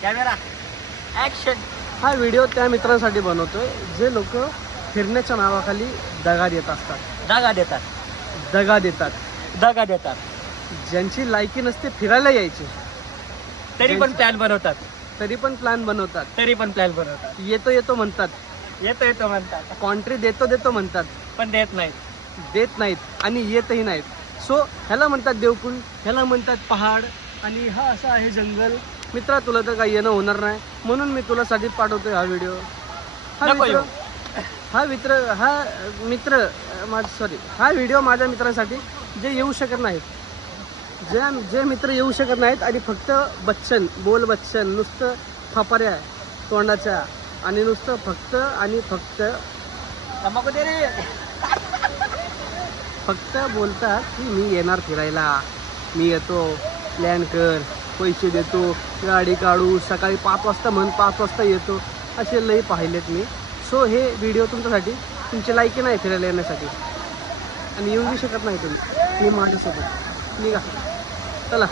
Camera action. हा video त्या मित्रांसाठी बनवतोय जे लोक फिरण्याच्या नावाखाली दगा देत असतात. दगा देतात. दगा देतात. दगा देतात. ज्यांची लायकी नसते फिरायला यायची, तरी पण प्लॅन बनवतात. तरी पण प्लॅन बनवतात. तरी पण प्लॅन बनवतात. येतो येतो म्हणतात, येतो येतो म्हणतात, कॉन्ट्री देतो देतो म्हणतात, पण देत नाहीत. देत नाहीत आणि येतही नाहीत. सो ह्याला म्हणतात देवकुंड, ह्याला म्हणतात पहाड, आणि हा असा आहे जंगल. मित्रा तुला तर काही येणं होणार नाही, म्हणून मी तुला साधीत पाठवतोय हा व्हिडिओ. नको येऊ. हा व्हिडिओ माझ्या मित्रांसाठी जे येऊ शकत नाहीत, जे मित्र येऊ शकत नाहीत आणि फक्त बोल बच्चन नुसतं फापाऱ्या तोंडाच्या आणि नुसतं फक्त तंबाखू दे रे. फक्त बोलतात की मी येणार फिरायला, मी येतो, प्लॅन कर, पैसे देतो, गाडी काढू, सकाळी 5 वाजता म्हण 5 वाजता येतो, असे लई पाहिलेत मी. सो हे व्हिडिओ तुमच्यासाठी, तुमची लायकी नाही फिरायला येण्यासाठी आणि येऊही शकत नाही तुम्ही. मी माझ्यासोबत निघा, चला.